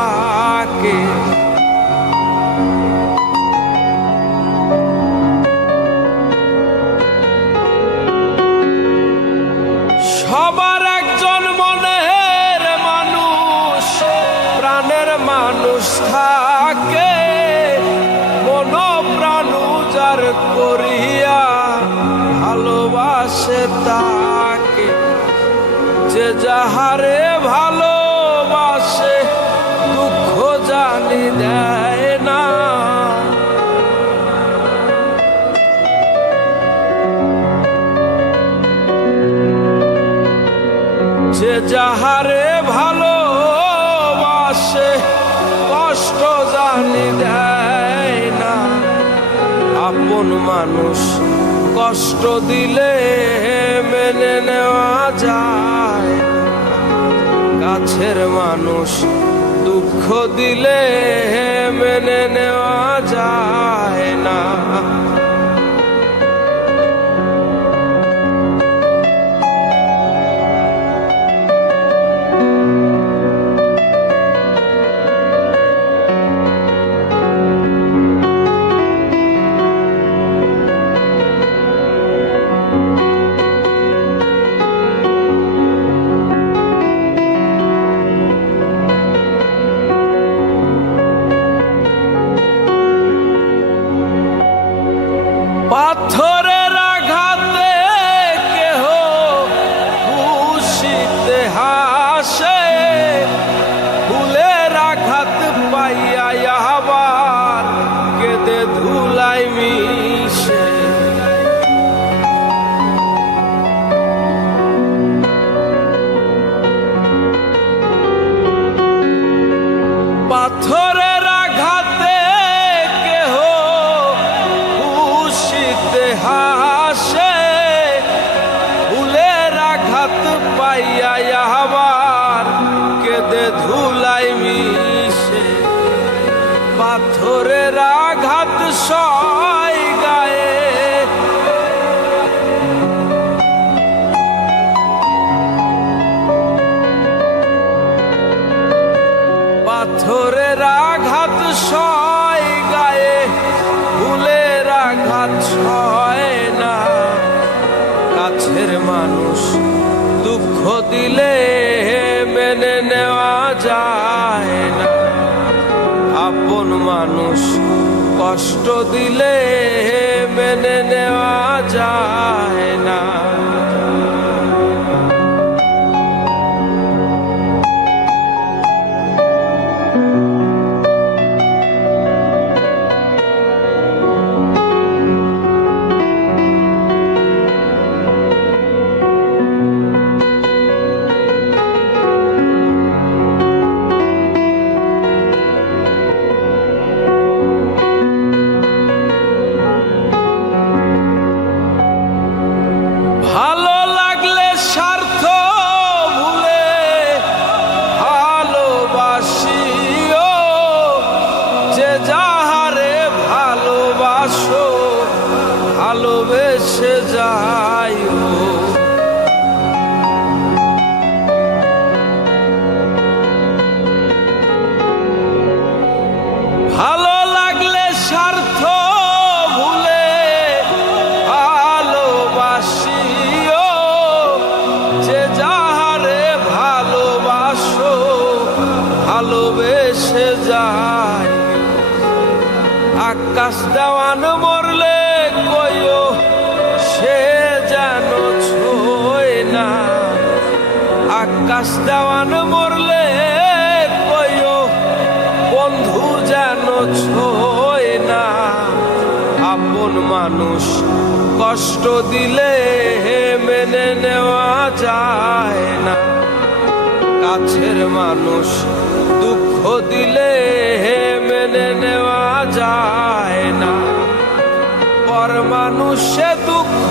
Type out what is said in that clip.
থাকে। সবার একজন মনের মানুষ, প্রাণের মানুষ থাকে। মন প্রাণ উজাড় করিয়া ভালোবাসে তাকে। যে যাহারে ভালোবাসে দুঃখ জানি দেয় না। যে যাহারে ভালোবাসে কষ্ট জানি দেয় না। আপন মানুষ কষ্ট দিলে মেনে নেওয়া যায়, কাছের মানুষ দুঃখ দিলে মেনে নেওয়া যায় না। পাথরের আঘাতে কেহ খুশিতে হাসে, ফুলের আঘাত পাইয়া আবার কেঁদে ধুলাই মিশে। পাথরের আঘাতে কেহ খুশিতে হাসে, ফুলের আঘাত পাইয়া আবার কেঁদে ধুলাই মিশে। পাথরের আঘাত সয় গায়ে, পাথরের আঘাত সয় গায়ে, ফুলের আঘাত সয় না। কাছের মানুষ দুঃখ দিলে মেনে নেওয়া যায় না। আপন মানুষ কষ্ট দিলে মেনে নেওয়া যায় না। ভালো লাগলে স্বার্থ ভুলে ভালোবাসিও। যে যাহারে ভালোবাসো ভালোবেসে যাইও। ভালো লাগলে স্বার্থ ভুলে ভালোবাসিও। যে যাহারে ভালোবাসো ভালোবেসে যায়। আকাশ দেওয়ান মরলে কইও সে যেন ছোয় না। আকাশ দেওয়ান মরলে কইও বন্ধু যেন ছোয় না। আপন মানুষ কষ্ট দিলে মেনে নেওয়া যায় না। কাছের মানুষ দুঃখ দিলে মেনে নেওয়া যায় না। পর মানুষে দুঃখ